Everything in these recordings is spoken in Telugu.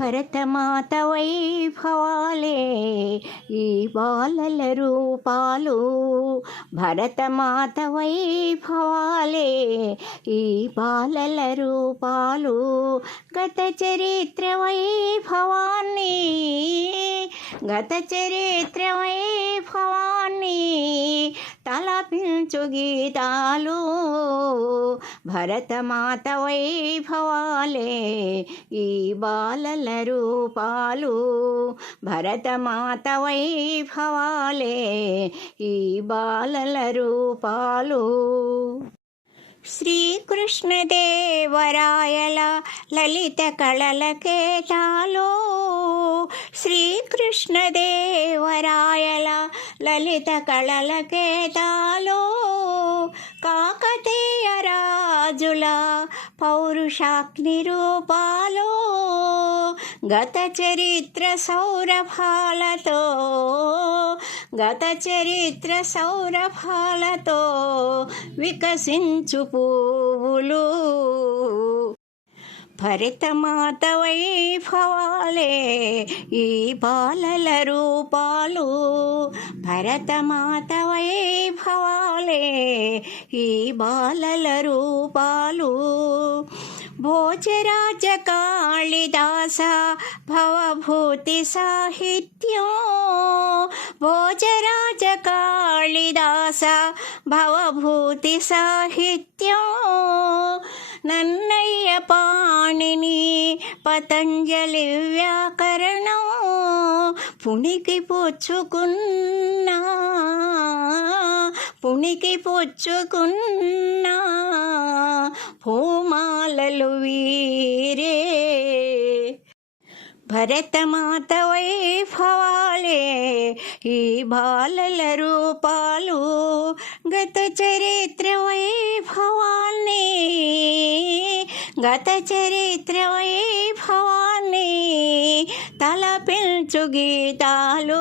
భరతమాత వైభవాలే ఈ బాలల రూపాలు. భరతమాత వైభవాలే ఈ బాలల రూపాలు. గత చరిత్ర వైభవాన్ని గత చరిత్ర వైభవా తలపించు గీతాలు భరతమాత వైభవాలే ఈ బాలల రూపాలు. భరతమాత వైభవాలే ఈ బాలల రూపాలు. శ్రీకృష్ణదేవరాయల లలిత కళల కేటాలు. శ్రీకృష్ణదేవరాయల లలిత కళల కాకతీయ రాజుల పౌరుషాగ్ని రూపాలో గత చరిత్ర సౌరభాలతో గత చరిత్ర సౌరభాలతో వికసించు పువ్వులు. భరతమాత వైభవాలే ఈ బాలల రూపాలు భరతమాత వైభవాలే ఈ బాలల రూపాలు భోజరాజ కాళిదాస భవభూతి సాహిత్యం భోజరాజ కాళిదాస భవభూతి సాహిత్యం నన్నయ్య పాణిని పతంజలి వ్యాకరణం పుణికి పుచ్చుకున్నా పుణికి పుచ్చుకున్నా హోమాలలు వీరే. భరతమాత వైభవాలే ఈ బాలల రూపాలు గత చరిత్ర వైభవాన్ని గత చరిత్ర వైభవాన్ని తలపించు గీతాలు.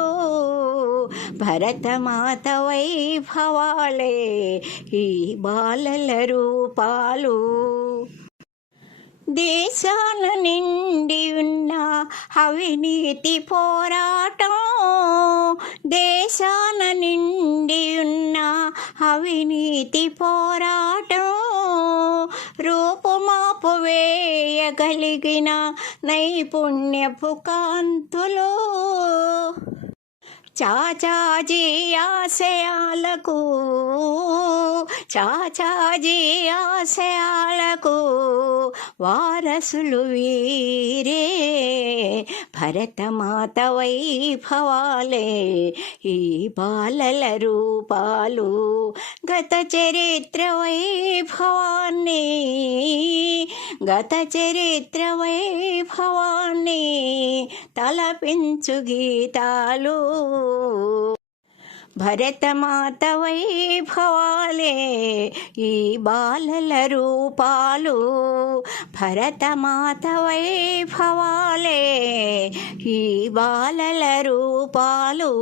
భరతమాత వైభవాలే ఈ బాలల రూపాలు. దేశాల నిండి ఉన్న అవినీతి పోరాటం. దేశాల నిండి ఉన్న అవినీతి పోరాటం. ఆపువేయగలిగిన నైపుణ్యపు కాంతులో. చాచాజీ ఆశయాలకు చాచాజీ ఆశయాలకు వారసులు వీరే. భరతమాత వైభవాలే ఈ బాలల రూపాలు గత చరిత్ర వైభవాన్ని గత చరిత్ర వైభవాన్ని తలపించు గీతాలు. భరతమాత వైభవాలే ఈ బాలల రూపాలు. భరతమాత వైభవాలే ఈ బాలల రూపాలు.